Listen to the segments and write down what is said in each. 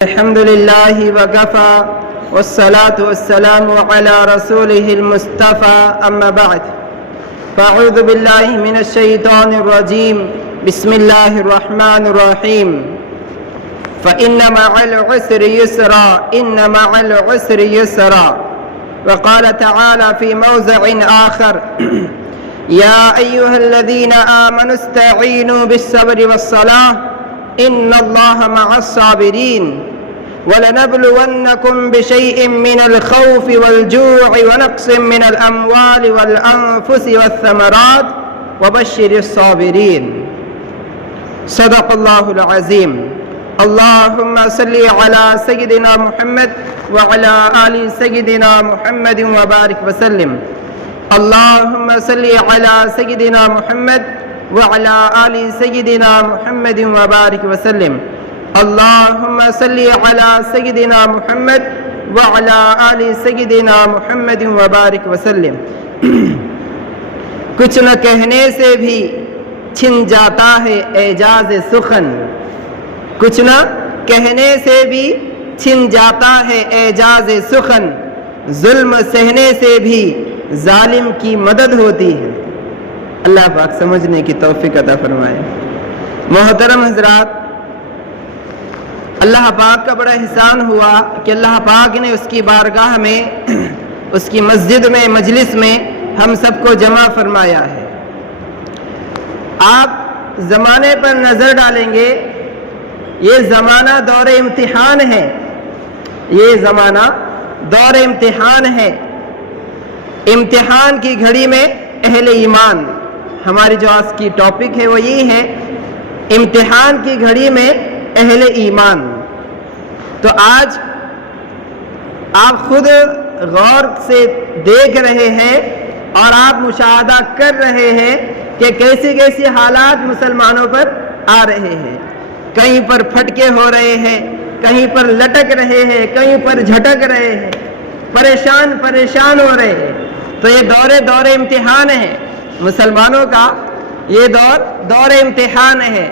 الحمد لله وكفى والصلاة والسلام على رسوله المصطفى أما بعد فأعوذ بالله من الشيطان الرجيم بسم الله الرحمن الرحيم فإن مع العسر يسرا إن مع العسر يسرا وقال تعالى في موضع آخر يا أيها الذين آمنوا استعينوا بالصبر والصلاة إن الله مع الصابرين وَلَنَبْلُوَنَّكُمْ بِشَيْءٍ مِّنَ الْخَوْفِ وَالْجُوعِ وَنَقْصٍ مِّنَ الْأَمْوَالِ وَالْأَنفُسِ وَالثَّمَرَاتِ وَبَشِّرِ الصَّابِرِينَ صدق الله العظيم اللهم صل على سيدنا محمد وعلى آل سيدنا محمد وبارك وسلم اللهم صل على سيدنا محمد وعلى آل سيدنا محمد وبارك وسلم اللهم صل على سيدنا محمد وعلى آل سيدنا محمد وبارك وسلم کچھ نہ کہنے سے بھی چھن جاتا ہے اعجاز سخن کچھ نہ کہنے سے بھی چھن جاتا ہے اعجاز سخن ظلم سہنے سے بھی ظالم کی مدد ہوتی ہے اللہ پاک سمجھنے کی توفیق عطا فرمائے محترم حضرات اللہ پاک کا بڑا احسان ہوا کہ اللہ پاک نے اس کی بارگاہ میں اس کی مسجد میں مجلس میں ہم سب کو جمع فرمایا ہے آپ زمانے پر نظر ڈالیں گے یہ زمانہ دور امتحان ہے یہ زمانہ دور امتحان ہے امتحان کی گھڑی میں اہل ایمان ہماری جو آج کی ٹاپک ہے وہ یہ ہے امتحان کی گھڑی میں اہل ایمان تو آج آپ خود غور سے دیکھ رہے ہیں اور آپ مشاہدہ کر رہے ہیں کہ کیسی کیسی حالات مسلمانوں پر آ رہے ہیں کہیں پر پھٹکے ہو رہے ہیں کہیں پر لٹک رہے ہیں کہیں پر جھٹک رہے ہیں پریشان ہو رہے ہیں تو یہ دور امتحان ہے مسلمانوں کا یہ دور امتحان ہے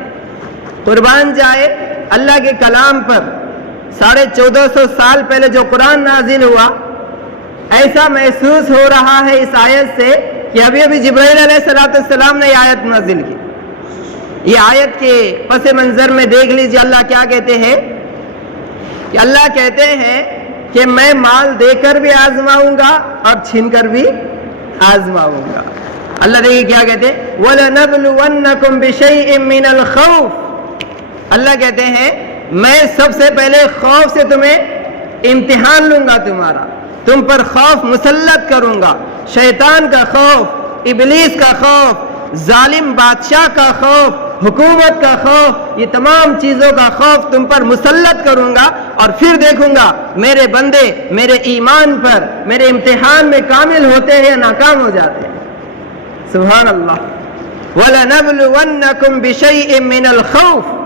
قربان جائے اللہ کے کلام پر 1450 سال پہلے جو قرآن نازل ہوا ایسا محسوس ہو رہا ہے اس آیت سے کہ ابھی جبرائیل علیہ السلام نے یہ آیت نازل کی یہ آیت کے پس منظر میں دیکھ لیجیے اللہ کیا کہتے ہیں کہ اللہ کہتے ہیں کہ میں مال دے کر بھی آزماؤں گا اور چھین کر بھی آزماؤں گا اللہ دیکھیے کیا کہتے ہیں وَلَنَبْلُوَنَّكُمْ بِشَيْءٍ مِّنَ الْخَوْفِ اللہ کہتے ہیں میں سب سے پہلے خوف سے تمہیں امتحان لوں گا تم پر خوف مسلط کروں گا شیطان کا خوف ابلیس کا خوف ظالم بادشاہ کا خوف حکومت کا خوف یہ تمام چیزوں کا خوف تم پر مسلط کروں گا اور پھر دیکھوں گا میرے بندے میرے ایمان پر میرے امتحان میں کامل ہوتے ہیں یا ناکام ہو جاتے ہیں سبحان اللہ وَلَنَبْلُوَنَّكُمْ بِشَيْءٍ مِّنَ الْخَوْفِ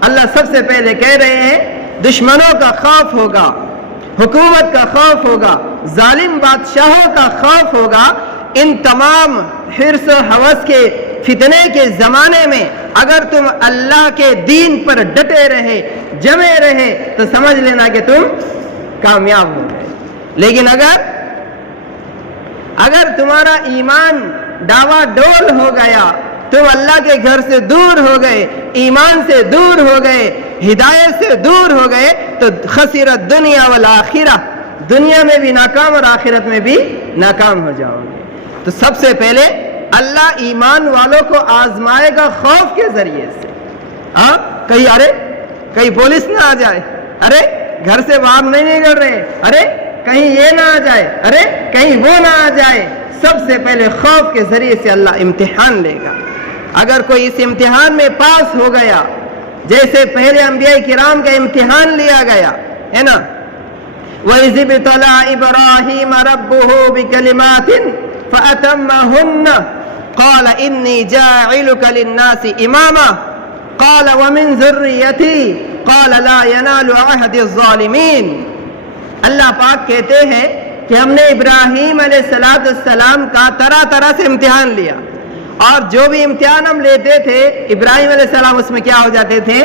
اللہ سب سے پہلے کہہ رہے ہیں دشمنوں کا خوف ہوگا حکومت کا خوف ہوگا ظالم بادشاہوں کا خوف ہوگا ان تمام حرص و ہوس کے فتنے کے زمانے میں اگر تم اللہ کے دین پر ڈٹے رہے جمے رہے تو سمجھ لینا کہ تم کامیاب ہو گئے لیکن اگر تمہارا ایمان ڈاوا ڈول ہو گیا تم اللہ کے گھر سے دور ہو گئے ایمان سے دور ہو گئے ہدایت سے دور ہو گئے تو خسرت دنیا والآخرہ دنیا میں بھی ناکام اور آخرت میں بھی ناکام ہو جاؤ گے تو سب سے پہلے اللہ ایمان والوں کو آزمائے گا خوف کے ذریعے سے کہیں پولیس نہ آ جائے گھر سے باہر نہیں نکل رہے کہیں یہ نہ آ جائے کہیں وہ نہ آ جائے سب سے پہلے خوف کے ذریعے سے اللہ امتحان لے گا اگر کوئی اس امتحان میں پاس ہو گیا جیسے پہلے انبیاء کرام کا امتحان لیا گیا ہے نا وَإِذِ ابْتَلَىٰ إِبْرَاهِيمَ رَبُّهُ بِكَلِمَاتٍ فَأَتَمَّهُنَّ قَالَ إِنِّي جَاعِلُكَ لِلنَّاسِ إِمَامًا قَالَ وَمِنْ ذُرِّيَّتِي قَالَ لَا يَنَالُ عَهْدِ الظَّالِمِينَ اللہ پاک کہتے ہیں کہ ہم نے ابراہیم علیہ السلام کا طرح سے امتحان لیا اور جو بھی امتحان ہم لیتے تھے ابراہیم علیہ السلام اس میں کیا ہو جاتے تھے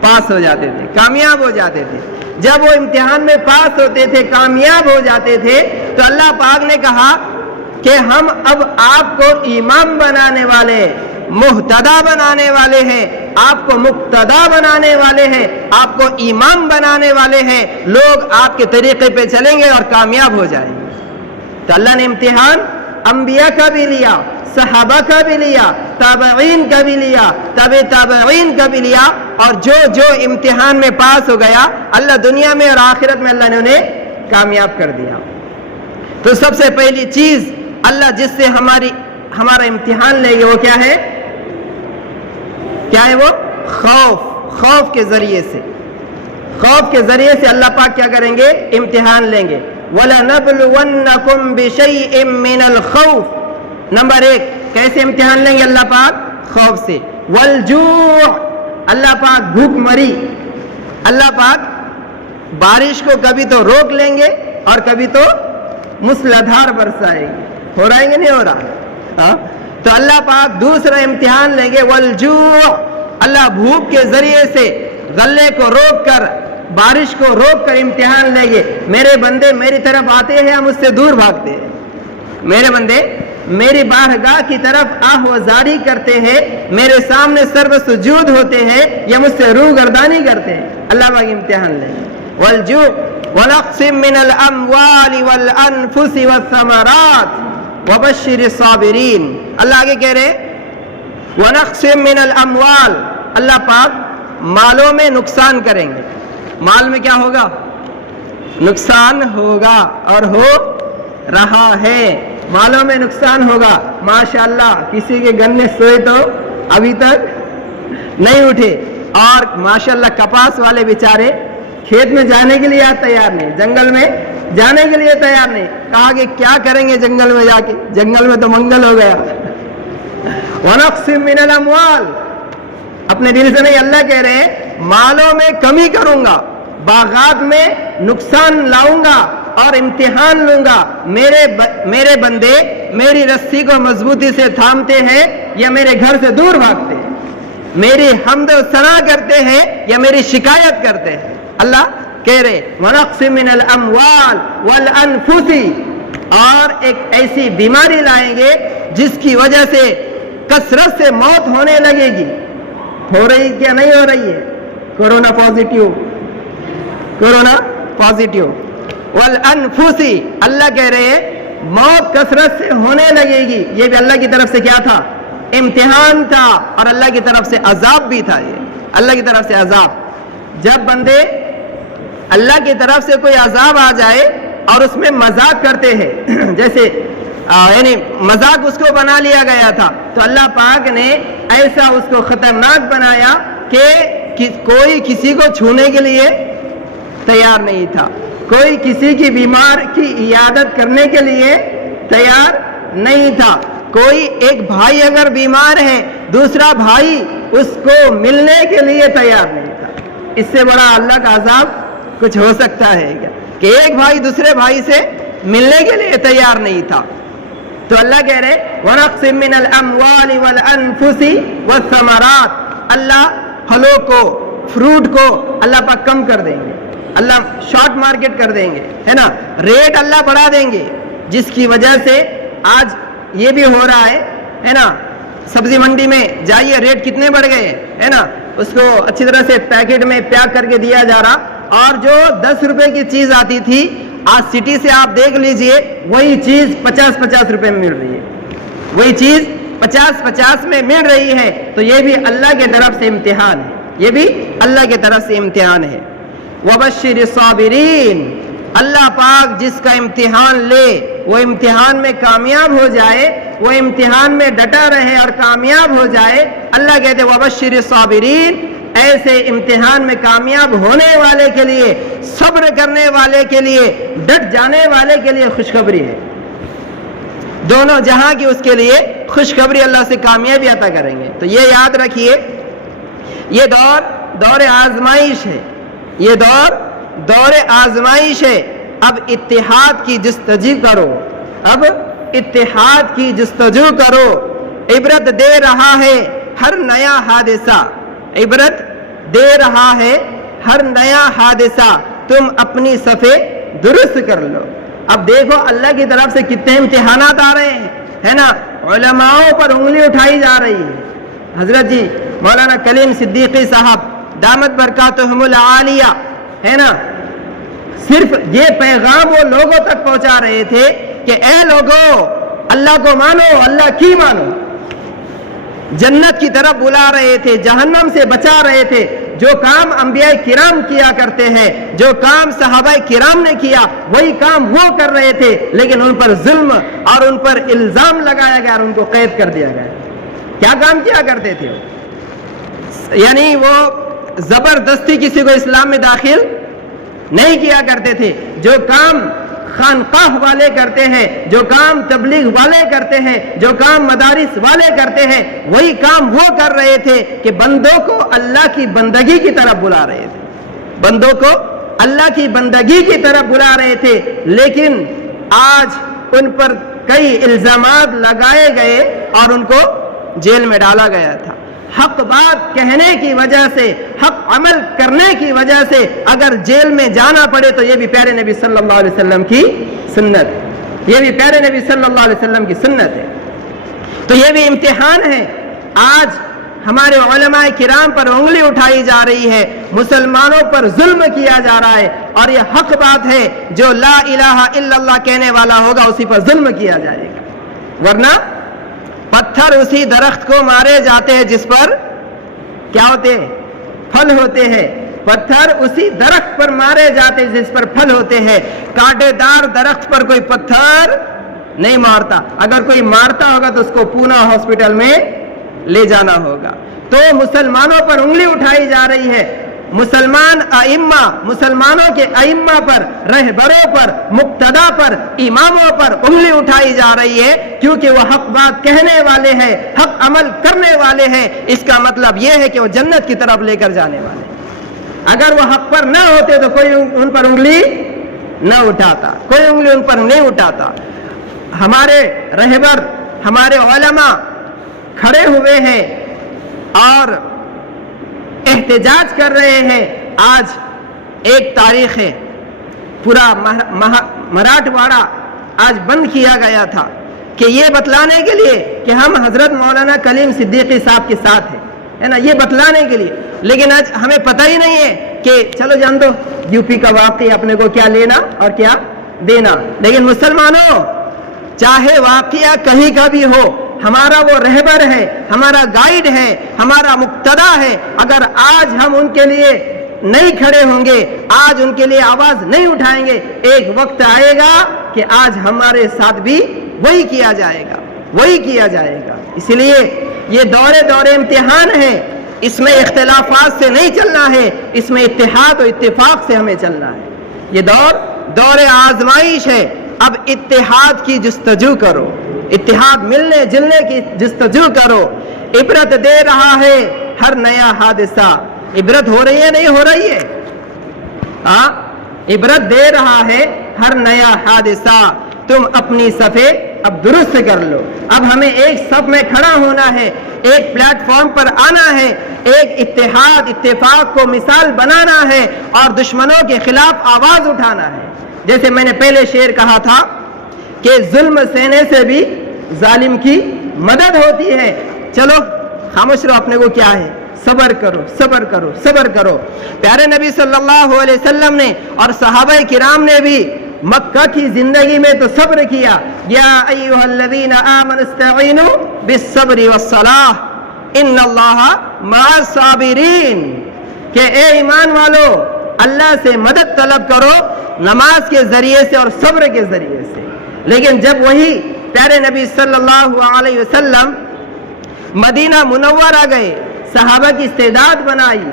پاس ہو جاتے تھے، کامیاب ہو جاتے تھے۔ جب وہ امتحان میں پاس ہوتے تھے، کامیاب ہو جاتے تھے، تو اللہ پاک نے کہا کہ ہم اب آپ کو امام بنانے والے، مہتدا بنانے والے ہیں، آپ کو مقتدا بنانے والے ہیں، آپ کو امام بنانے والے ہیں، لوگ آپ کے طریقے پہ چلیں گے اور کامیاب ہو جائیں گے۔ تو اللہ نے امتحان انبیاء کا بھی لیا، صحابہ کا بھی لیا، تابعین کا بھی لیا، تابع تابعین کا بھی لیا، اور جو امتحان میں پاس ہو گیا، اللہ دنیا میں اور آخرت میں اللہ نے انہیں کامیاب کر دیا۔ تو سب سے پہلی چیز اللہ جس سے ہمارا امتحان لے گے وہ کیا ہے؟ کیا ہے وہ؟ خوف کے ذریعے سے، خوف کے ذریعے سے اللہ پاک کیا کریں گے؟ امتحان لیں گے۔ وَلَنَبْلُوَنَّكُمْ بِشَيْءٍ مِّنَ الْخَوْفِ، نمبر 1 کیسے امتحان لیں گے اللہ پاک؟ خوف سے۔ وَالْجُوعِ، اللہ پاک بھوک مری، اللہ پاک بارش کو کبھی تو روک لیں گے اور کبھی تو مسلادھار برسائیں گے۔ ہو رہا ہے کہ نہیں ہو رہا؟ تو اللہ پاک دوسرا امتحان لیں گے، والجوع، اللہ بھوک کے ذریعے سے غلے کو روک کر، بارش کو روک کر امتحان لیں گے۔ میرے بندے میری طرف آتے ہیں، ہم اس سے دور بھاگتے ہیں۔ میرے بندے میری بارگاہ کی طرف آہ و زاری کرتے ہیں، میرے سامنے سرو سجود ہوتے ہیں یا مجھ سے روح گردانی کرتے ہیں۔ اللہ پاک امتحان لیں گے۔ والجوع ونقص من الاموال والانفس والثمرات وبشر الصابرین، اللہ آگے کہہ رہے ونقص من الاموال، اللہ پاک مالوں میں نقصان کریں گے۔ مال میں کیا ہوگا؟ نقصان ہوگا اور ہو رہا ہے، مالوں میں نقصان ہوگا۔ ماشاءاللہ کسی کے گنے سوئے تو ابھی تک نہیں اٹھے، اور ماشاءاللہ کپاس والے بیچارے کھیت میں جانے کے لیے تیار نہیں، جنگل میں جانے کے لیے تیار نہیں۔ کہا کہ کیا کریں گے جنگل میں جا کے، جنگل میں تو منگل ہو گیا۔ وَنَقْصٍ مِّنَ الْأَمْوَالِ، اپنے دل سے نہیں، اللہ کہہ رہے ہیں مالوں میں کمی کروں گا، باغات میں نقصان لاؤں گا اور امتحان لوں گا۔ میرے بندے میری رسی کو مضبوطی سے تھامتے ہیں یا میرے گھر سے دور بھاگتے ہیں، میری حمد و ثنا کرتے ہیں یا میری شکایت کرتے ہیں۔ اللہ کہہ رہے وَنَقْصٍ مِّنَ الْأَمْوَالِ وَالْأَنفُسِ، اور ایک ایسی بیماری لائیں گے جس کی وجہ سے کثرت سے موت ہونے لگے گی۔ ہو رہی کیا نہیں ہو رہی ہے؟ کورونا پازیٹیو والانفس، اللہ کہہ رہے ہیں موت کثرت سے ہونے لگے گی۔ یہ بھی اللہ کی طرف سے کیا تھا؟ امتحان تھا، اور اللہ کی طرف سے عذاب بھی تھا۔ یہ اللہ کی طرف سے عذاب، جب بندے اللہ کی طرف سے کوئی عذاب آ جائے اور اس میں مذاق کرتے ہیں، جیسے یعنی مذاق اس کو بنا لیا گیا تھا، تو اللہ پاک نے ایسا اس کو خطرناک بنایا کہ کوئی کسی کو چھونے کے لیے تیار نہیں تھا، کوئی کسی کی بیمار کی عیادت کرنے کے لیے تیار نہیں تھا، کوئی ایک بھائی اگر بیمار ہے دوسرا بھائی اس کو ملنے کے لیے تیار نہیں تھا۔ اس سے بڑا اللہ کا عذاب کچھ ہو سکتا ہے کیا کہ ایک بھائی دوسرے بھائی سے ملنے کے لیے تیار نہیں تھا؟ تو اللہ کہہ رہے وَنَقْصٍ مِّنَ الْأَمْوَالِ وَالْأَنفُسِ وَالثَّمَرَاتِ، اللہ پھلوں کو، فروٹ کو اللہ پاک کم کر دیں گے، اللہ شارٹ مارکیٹ کر دیں گے، ہے نا، ریٹ اللہ بڑھا دیں گے، جس کی وجہ سے آج یہ بھی ہو رہا ہے نا، سبزی منڈی میں جائیے ریٹ کتنے بڑھ گئے ہے نا، اس کو اچھی طرح سے پیکٹ میں پیک کر کے دیا جا رہا، اور جو 10 روپے کی چیز آتی تھی آج سٹی سے آپ دیکھ لیجئے وہی چیز 50 روپے میں مل رہی ہے، وہی چیز 50 میں مل رہی ہے۔ تو یہ بھی اللہ کی طرف سے امتحان ہے، یہ بھی اللہ کی طرف سے امتحان ہے۔ وَبَشِّرِ الصَّابِرِينَ، اللہ پاک جس کا امتحان لے وہ امتحان میں کامیاب ہو جائے، وہ امتحان میں ڈٹا رہے اور کامیاب ہو جائے، اللہ کہتے وَبَشِّرِ الصَّابِرِينَ، ایسے امتحان میں کامیاب ہونے والے کے لیے، صبر کرنے والے کے لیے، ڈٹ جانے والے کے لیے خوشخبری ہے، دونوں جہاں کی اس کے لیے خوشخبری، اللہ سے کامیابی عطا کریں گے۔ تو یہ یاد رکھیے یہ دور آزمائش ہے، یہ دور آزمائش ہے۔ اب اتحاد کی جستجو کرو، اب اتحاد کی جستجو کرو، عبرت دے رہا ہے ہر نیا حادثہ، عبرت دے رہا ہے ہر نیا حادثہ، تم اپنی صفیں درست کر لو۔ اب دیکھو اللہ کی طرف سے کتنے امتحانات آ رہے ہیں، ہے نا؟ علماؤں پر انگلی اٹھائی جا رہی ہے۔ حضرت جی مولانا کلیم صدیقی صاحب دامت برکاتہم العالیہ، ہے نا، صرف یہ پیغام وہ لوگوں تک پہنچا رہے تھے کہ اے لوگوں، اللہ کو مانو، اللہ کی مانو، جنت کی طرف بلا رہے تھے، جہنم سے بچا رہے تھے۔ جو کام انبیاء کرام کیا کرتے ہیں، جو کام صحابہ کرام نے کیا، وہی کام وہ کر رہے تھے، لیکن ان پر ظلم اور ان پر الزام لگایا گیا اور ان کو قید کر دیا گیا۔ کیا کام کیا کرتے تھے؟ یعنی وہ زبردستی کسی کو اسلام میں داخل نہیں کیا کرتے تھے۔ جو کام خانقاہ والے کرتے ہیں، جو کام تبلیغ والے کرتے ہیں، جو کام مدارس والے کرتے ہیں، وہی کام وہ کر رہے تھے کہ بندوں کو اللہ کی بندگی کی طرف بلا رہے تھے، بندوں کو اللہ کی بندگی کی طرف بلا رہے تھے۔ لیکن آج ان پر کئی الزامات لگائے گئے اور ان کو جیل میں ڈالا گیا تھا۔ حق بات کہنے کی وجہ سے، حق عمل کرنے کی وجہ سے اگر جیل میں جانا پڑے تو یہ بھی پیارے نبی صلی اللہ علیہ وسلم کی سنت ہے، یہ بھی پیارے نبی صلی اللہ علیہ وسلم کی سنت ہے۔ تو یہ بھی امتحان ہے۔ آج ہمارے علماء کرام پر انگلی اٹھائی جا رہی ہے، مسلمانوں پر ظلم کیا جا رہا ہے، اور یہ حق بات ہے، جو لا الہ الا اللہ کہنے والا ہوگا اسی پر ظلم کیا جائے گا۔ ورنہ پتھر اسی درخت کو مارے جاتے ہیں جس پر کیا ہوتے ہیں؟ پھل ہوتے ہیں۔ پتھر اسی درخت پر مارے جاتے ہیں جس پر پھل ہوتے ہیں۔ کانٹے دار درخت پر کوئی پتھر نہیں مارتا، اگر کوئی مارتا ہوگا تو اس کو پونا ہاسپٹل میں لے جانا ہوگا۔ تو مسلمانوں پر انگلی اٹھائی جا رہی ہے، مسلمان ائمہ، مسلمانوں کے ائمہ پر، رہبروں پر، مقتدا پر، اماموں پر انگلی اٹھائی جا رہی ہے، کیونکہ وہ حق بات کہنے والے ہیں، حق عمل کرنے والے ہیں۔ اس کا مطلب یہ ہے کہ وہ جنت کی طرف لے کر جانے والے ہیں۔ اگر وہ حق پر نہ ہوتے تو کوئی ان پر انگلی نہ اٹھاتا، کوئی انگلی ان پر نہیں اٹھاتا۔ ہمارے رہبر، ہمارے علماء کھڑے ہوئے ہیں اور احتجاج کر رہے ہیں۔ آج ایک تاریخ ہے، پورا مراٹھواڑہ آج بند کیا گیا تھا کہ یہ بتلانے کے لیے کہ ہم حضرت مولانا کلیم صدیقی صاحب کے ساتھ ہیں، ہے نا، یہ بتلانے کے لیے۔ لیکن آج ہمیں پتہ ہی نہیں ہے کہ چلو جان دو، یو پی کا واقعہ اپنے کو کیا لینا اور کیا دینا۔ لیکن مسلمانوں، چاہے واقعہ کہیں کا بھی ہو، ہمارا وہ رہبر ہے، ہمارا گائیڈ ہے، ہمارا مقتدا ہے۔ اگر آج ہم ان کے لیے نہیں کھڑے ہوں گے، آج ان کے لیے آواز نہیں اٹھائیں گے، ایک وقت آئے گا کہ آج ہمارے ساتھ بھی وہی کیا جائے گا، وہی کیا جائے گا۔ اس لیے یہ دور امتحان ہے، اس میں اختلافات سے نہیں چلنا ہے، اس میں اتحاد و اتفاق سے ہمیں چلنا ہے۔ یہ دور آزمائش ہے۔ اب اتحاد کی جستجو کرو، اتحاد ملنے جلنے کی جستجو کرو۔ عبرت دے رہا ہے ہر نیا حادثہ۔ عبرت ہو رہی ہے نہیں ہو رہی ہے؟ عبرت دے رہا ہے ہر نیا حادثہ، تم اپنی صفیں اب درست کر لو۔ اب ہمیں ایک صف میں کھڑا ہونا ہے، ایک پلیٹ فارم پر آنا ہے، ایک اتحاد اتفاق کو مثال بنانا ہے اور دشمنوں کے خلاف آواز اٹھانا ہے۔ جیسے میں نے پہلے شعر کہا تھا کہ ظلم سہنے سے بھی ظالم کی مدد ہوتی ہے۔ چلو خاموش رہو، اپنے کو کیا ہے، صبر کرو صبر کرو صبر کرو۔ پیارے نبی صلی اللہ علیہ وسلم نے اور صحابہ کرام نے بھی مکہ کی زندگی میں تو صبر کیا۔ یا ایھا الذین آمنوا استعینوا بالصبر والصلاۃ ان اللہ مع الصابرین، کہ اے ایمان والو اللہ سے مدد طلب کرو نماز کے ذریعے سے اور صبر کے ذریعے سے۔ لیکن جب وہی پیارے نبی صلی اللہ علیہ وسلم مدینہ منورہ گئے، صحابہ کی استعداد بنائی،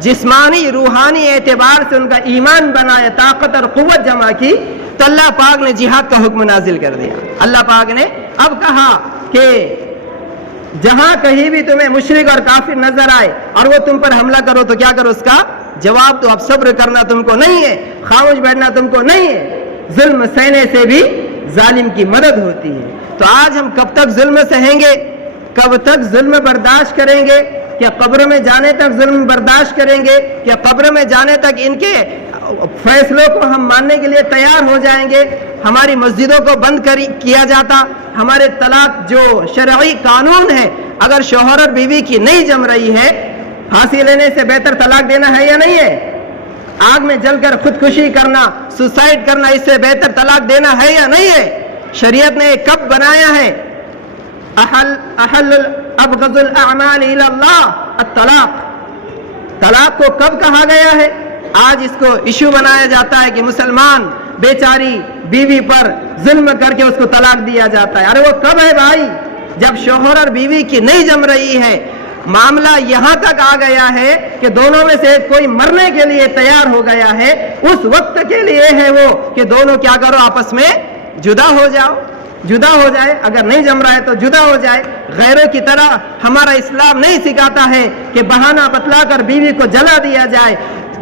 جسمانی روحانی اعتبار سے ان کا ایمان بنایا، طاقت اور قوت جمع کی، تو اللہ پاک نے جہاد کا حکم نازل کر دیا۔ اللہ پاک نے اب کہا کہ جہاں کہیں بھی تمہیں مشرک اور کافر نظر آئے اور وہ تم پر حملہ کرو تو کیا کرو، اس کا جواب تو اب صبر کرنا تم کو نہیں ہے، خاموش بیٹھنا تم کو نہیں ہے۔ ظلم سہنے سے بھی ظالم کی مدد ہوتی ہے۔ تو آج ہم کب تک ظلم سہیں گے، کب تک ظلم برداشت کریں گے؟ کیا قبر میں جانے تک ظلم برداشت کریں گے؟ کیا قبر میں جانے تک ان کے فیصلوں کو ہم ماننے کے لیے تیار ہو جائیں گے؟ ہماری مسجدوں کو بند کیا جاتا، ہمارے طلاق جو شرعی قانون ہے، اگر شوہر اور بیوی کی نہیں جم رہی ہے، پھانسی لینے سے بہتر طلاق دینا ہے یا نہیں ہے؟ آگ میں جل کر خودکشی کرنا، سوسائڈ کرنا، اس سے بہتر طلاق دینا ہے یا نہیں ہے؟ شریعت نے کب بنایا ہے؟ احل ابغض الاعمال الى اللہ الطلاق، طلاق کو کب کہا گیا ہے؟ آج اس کو ایشو بنایا جاتا ہے کہ مسلمان بیچاری بیوی پر ظلم کر کے اس کو طلاق دیا جاتا ہے۔ ارے وہ کب ہے بھائی؟ جب شوہر اور بیوی کی نہیں جم رہی ہے، معاملہ یہاں تک آ گیا ہے کہ دونوں میں سے کوئی مرنے کے لیے تیار ہو گیا ہے، اس وقت کے لیے ہے وہ کہ دونوں کیا کرو، آپس میں جدا ہو جاؤ، جدا ہو جائے۔ اگر نہیں جم رہا ہے تو جدا ہو جائے۔ غیروں کی طرح ہمارا اسلام نہیں سکھاتا ہے کہ بہانہ بتلا کر بیوی کو جلا دیا جائے۔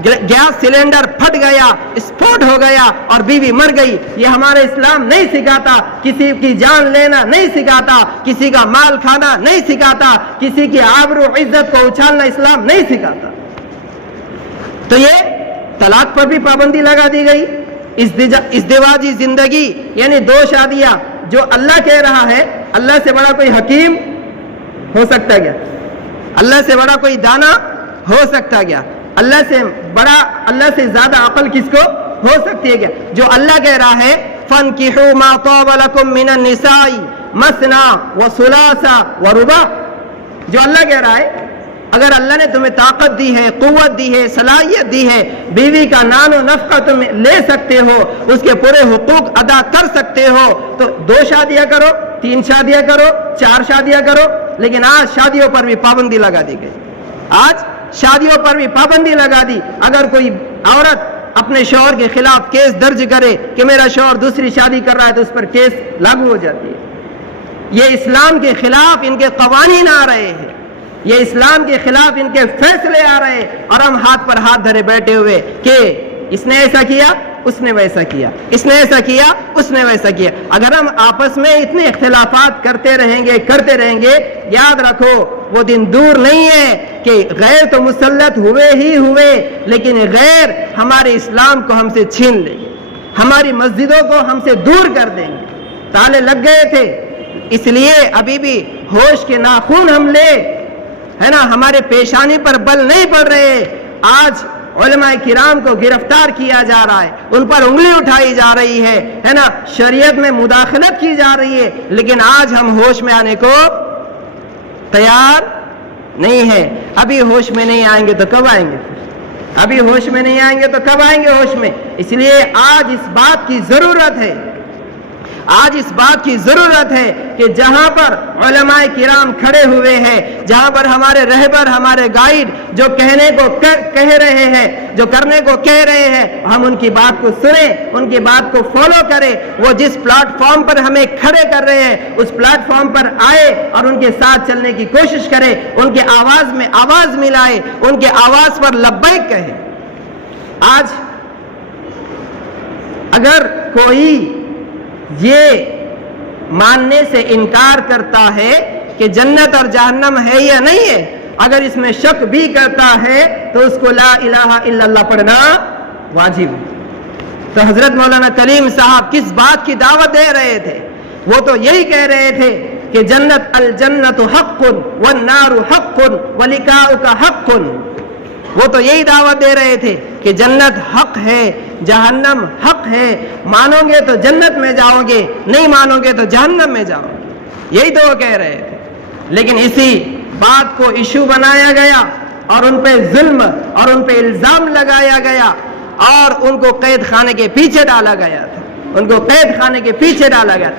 گیس سلنڈر پھٹ گیا، اسفوٹ ہو گیا اور بیوی مر گئی، یہ ہمارا اسلام نہیں سکھاتا۔ کسی کی جان لینا نہیں سکھاتا، کسی کا مال کھانا نہیں سکھاتا، کسی کی آبرو عزت کو اچھالنا اسلام نہیں سکھاتا۔ تو یہ طلاق پر بھی پابندی لگا دی گئی۔ ازدواجی زندگی یعنی دو شادیاں، جو اللہ کہہ رہا ہے، اللہ سے بڑا کوئی حکیم ہو سکتا کیا؟ اللہ سے بڑا کوئی دانا ہو سکتا کیا؟ اللہ سے بڑا، اللہ سے زیادہ عقل کس کو ہو سکتی ہے کیا؟ جو اللہ کہہ رہا ہے فَانْكِحُوا مَا طَابَ لَكُم مِّنَ النِّسَاءِ مَثْنَىٰ وَثُلَاثَ وَرُبَاعَ، جو اللہ کہہ رہا ہے اگر اللہ نے تمہیں طاقت دی ہے، قوت دی ہے، صلاحیت دی ہے، بیوی کا نان و نفقہ تم لے سکتے ہو، اس کے پورے حقوق ادا کر سکتے ہو، تو 2 شادیاں کرو، 3 شادیاں کرو، 4 شادیاں کرو۔ لیکن آج شادیوں پر بھی پابندی لگا دی گئی، آج شادیوں پر بھی پابندی لگا دی۔ اگر کوئی عورت اپنے شوہر کے خلاف کیس درج کرے کہ میرا شوہر دوسری شادی کر رہا ہے، تو اس پر کیس لاگو ہو جاتی ہے۔ یہ اسلام کے خلاف ان کے قوانین آ رہے ہیں، یہ اسلام کے خلاف ان کے فیصلے آ رہے ہیں، اور ہم ہاتھ پر ہاتھ دھرے بیٹھے ہوئے کہ اس نے ایسا کیا، اس نے ویسا کیا، اس نے ایسا کیا، اس نے ویسا کیا۔ اگر ہم آپس میں اتنے اختلافات کرتے رہیں گے، یاد رکھو وہ دن دور نہیں ہے کہ غیر تو مسلط ہوئے ہی ہوئے، لیکن غیر ہمارے اسلام کو ہم سے چھین لیں گے، ہماری مسجدوں کو ہم سے دور کر دیں گے۔ تالے لگ گئے تھے، اس لیے ابھی بھی ہوش کے ناخن ہم لے، ہے نا، ہمارے پیشانی پر بل نہیں پڑ رہے۔ آج علماء کرام کو گرفتار کیا جا رہا ہے، ان پر انگلی اٹھائی جا رہی ہے نا، شریعت میں مداخلت کی جا رہی ہے، لیکن آج ہم ہوش میں آنے کو تیار نہیں ہے۔ ابھی ہوش میں نہیں آئیں گے تو کب آئیں گے؟ ابھی ہوش میں نہیں آئیں گے تو کب آئیں گے ہوش میں؟ اس لیے آج اس بات کی ضرورت ہے، آج اس بات کی ضرورت ہے کہ جہاں پر علماء کرام کھڑے ہوئے ہیں، جہاں پر ہمارے رہبر، ہمارے گائیڈ جو کہنے کو کہہ رہے ہیں، جو کرنے کو کہہ رہے ہیں، ہم ان کی بات کو سنیں، ان کی بات کو فالو کریں۔ وہ جس پلیٹ فارم پر ہمیں کھڑے کر رہے ہیں، اس پلیٹ فارم پر آئے اور ان کے ساتھ چلنے کی کوشش کریں، ان کے آواز میں آواز ملائے، ان کے آواز پر لبیک کہیں۔ آج اگر کوئی یہ ماننے سے انکار کرتا ہے کہ جنت اور جہنم ہے یا نہیں ہے، اگر اس میں شک بھی کرتا ہے تو اس کو لا الہ الا اللہ پڑھنا واجب ہے۔ تو حضرت مولانا کلیم صاحب کس بات کی دعوت دے رہے تھے؟ وہ تو یہی کہہ رہے تھے کہ جنت الجنت حق والنار حق ولقاؤک حق۔ وہ تو یہی دعوت دے رہے تھے کہ جنت حق ہے، جہنم حق ہے، مانو گے تو جنت میں جاؤ گے، نہیں مانو گے تو جہنم میں جاؤ گے، یہی تو وہ کہہ رہے تھے۔ لیکن اسی بات کو ایشو بنایا گیا اور ان پہ ظلم اور ان پہ الزام لگایا گیا اور ان کو قید خانے کے پیچھے ڈالا گیا تھا، ان کو قید خانے کے پیچھے ڈالا گیا۔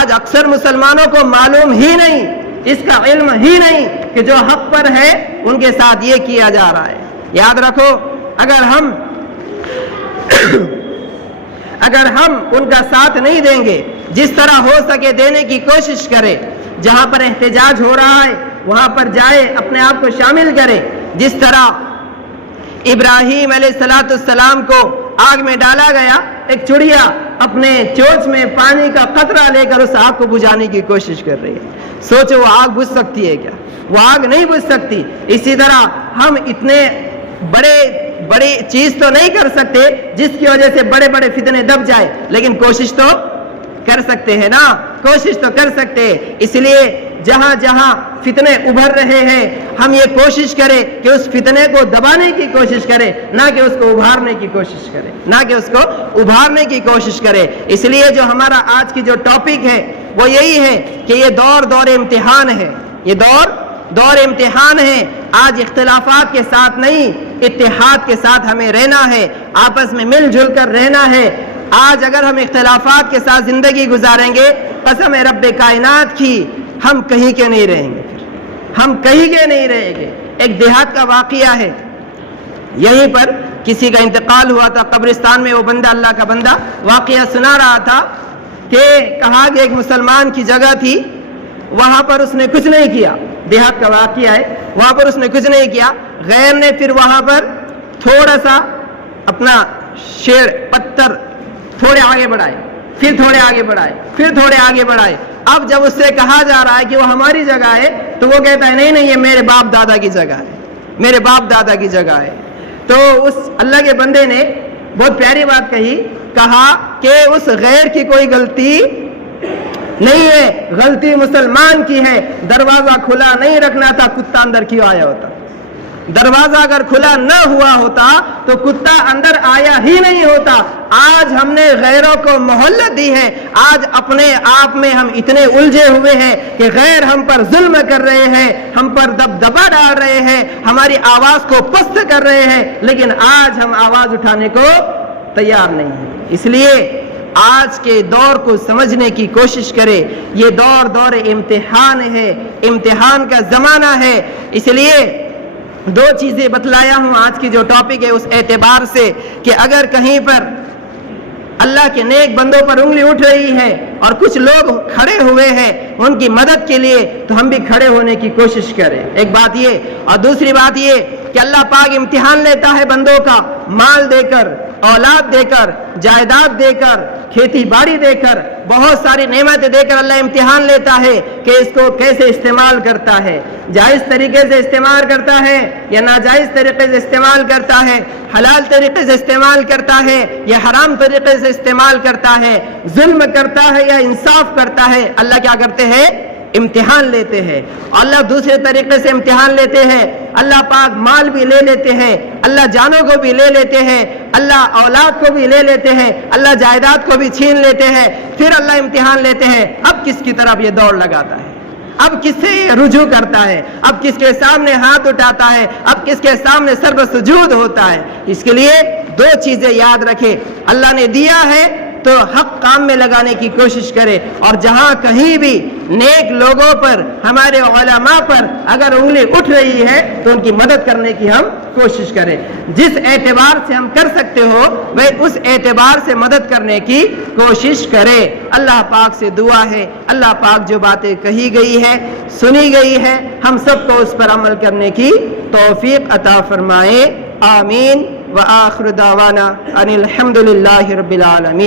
آج اکثر مسلمانوں کو معلوم ہی نہیں، اس کا علم ہی نہیں کہ جو حق پر ہے ان کے ساتھ یہ کیا جا رہا ہے۔ یاد رکھو، اگر ہم ان کا ساتھ نہیں دیں گے، جس طرح ہو سکے دینے کی کوشش کریں، جہاں پر احتجاج ہو رہا ہے وہاں پر جائے، اپنے آپ کو شامل کریں، جس طرح ابراہیم علیہ السلام کو آگ میں ڈالا گیا، ایک چڑیا اپنے چونچ میں پانی کا قطرہ لے کر اس آگ کو بجھانے کی کوشش کر رہی ہے۔ سوچو وہ آگ بجھ سکتی ہے کیا؟ وہ آگ نہیں بجھ سکتی. اسی طرح ہم اتنے بڑی چیز تو نہیں کر سکتے جس کی وجہ سے بڑے بڑے فتنے دب جائے، لیکن کوشش تو کر سکتے ہیں نا، کوشش تو کر سکتے ہیں. اس لیے جہاں جہاں فتنے ابھر رہے ہیں ہم یہ کوشش کریں کہ اس فتنے کو دبانے کی کوشش کریں، نہ کہ اس کو ابھارنے کی کوشش کریں، نہ کہ اس کو ابھارنے کی کوشش کریں. اس لیے جو ہمارا آج کی جو ٹاپک ہے وہ یہی ہے کہ یہ دور امتحان ہے. یہ دور امتحان ہے. آج اختلافات کے ساتھ نہیں، اتحاد کے ساتھ ہمیں رہنا ہے، آپس میں مل جل کر رہنا ہے. آج اگر ہم اختلافات کے ساتھ زندگی گزاریں گے، قسم ہے رب کائنات کی، ہم کہیں کے نہیں رہیں گے. ہم کہیں کے نہیں رہیں گے. ایک دیہات کا واقعہ ہے، یہیں پر کسی کا انتقال ہوا تھا قبرستان میں. وہ بندہ، اللہ کا بندہ، واقعہ سنا رہا تھا کہ کہا کہ ایک مسلمان کی جگہ تھی، وہاں پر اس نے کچھ نہیں کیا. دیہات کا واقعہ ہے، وہاں پر اس نے کچھ نہیں کیا. غیر نے پھر وہاں پر تھوڑا سا اپنا شیر پتھر تھوڑے آگے بڑھائے، پھر تھوڑے آگے بڑھائے، پھر تھوڑے آگے بڑھائے. اب جب اس سے کہا جا رہا ہے کہ وہ ہماری جگہ ہے تو وہ کہتا ہے نہیں یہ میرے باپ دادا کی جگہ ہے، میرے باپ دادا کی جگہ ہے. تو اس اللہ کے بندے نے بہت پیاری بات کہا کہ اس غیر کی کوئی غلطی نہیں ہے، غلطی مسلمان کی ہے. دروازہ کھلا نہیں رکھنا تھا، کتا اندر کیوں آیا ہوتا؟ دروازہ اگر کھلا نہ ہوا ہوتا تو کتا اندر آیا ہی نہیں ہوتا. آج ہم نے غیروں کو مہلت دی ہے. آج اپنے آپ میں ہم اتنے الجھے ہوئے ہیں کہ غیر ہم پر ظلم کر رہے ہیں، ہم پر دبدبا ڈال رہے ہیں، ہماری آواز کو پست کر رہے ہیں، لیکن آج ہم آواز اٹھانے کو تیار نہیں ہیں. اس لیے آج کے دور کو سمجھنے کی کوشش کرے. یہ دور امتحان ہے، امتحان کا زمانہ ہے. اس لیے دو چیزیں بتلایا ہوں آج کی جو ٹاپک ہے اس اعتبار سے کہ اگر کہیں پر اللہ کے نیک بندوں پر انگلی اٹھ رہی ہے اور کچھ لوگ کھڑے ہوئے ہیں ان کی مدد کے لیے، تو ہم بھی کھڑے ہونے کی کوشش کریں. ایک بات یہ، اور دوسری بات یہ کہ اللہ پاک امتحان لیتا ہے بندوں کا، مال دے کر، اولاد دے کر، جائیداد دے کر، کھیتی باڑی دے کر، بہت ساری نعمتیں دے کر اللہ امتحان لیتا ہے کہ اس کو کیسے استعمال کرتا ہے. جائز طریقے سے استعمال کرتا ہے یا ناجائز طریقے سے استعمال کرتا ہے، حلال طریقے سے استعمال کرتا ہے یا حرام طریقے سے استعمال کرتا ہے، ظلم کرتا ہے یا انصاف کرتا ہے. اللہ کیا کرتے ہیں؟ امتحان لیتے ہیں. اللہ دوسرے طریقے سے امتحان لیتے ہیں. اللہ پاک مال بھی لے لیتے ہیں، اللہ جانوں کو بھی لے لیتے ہیں، اللہ اولاد کو بھی لے لیتے ہیں، اللہ جائیداد کو بھی چھین لیتے ہیں. پھر اللہ امتحان لیتے ہیں. اب کس کی طرف یہ دوڑ لگاتا ہے؟ اب کس سے رجوع کرتا ہے؟ اب کس کے سامنے ہاتھ اٹھاتا ہے؟ اب کس کے سامنے سر بہ سجود ہوتا ہے؟ اس کے لیے دو چیزیں یاد رکھے. اللہ نے دیا ہے تو حق کام میں لگانے کی کوشش کرے، اور جہاں کہیں بھی نیک لوگوں پر، ہمارے علماء پر اگر انگلی اٹھ رہی ہے تو ان کی مدد کرنے کی ہم کوشش کریں. جس اعتبار سے ہم کر سکتے ہو وہ اس اعتبار سے مدد کرنے کی کوشش کرے. اللہ پاک سے دعا ہے، اللہ پاک جو باتیں کہی گئی ہے، سنی گئی ہے، ہم سب کو اس پر عمل کرنے کی توفیق عطا فرمائے. آمین. وآخر دعوانا ان الحمد للہ رب العالمین.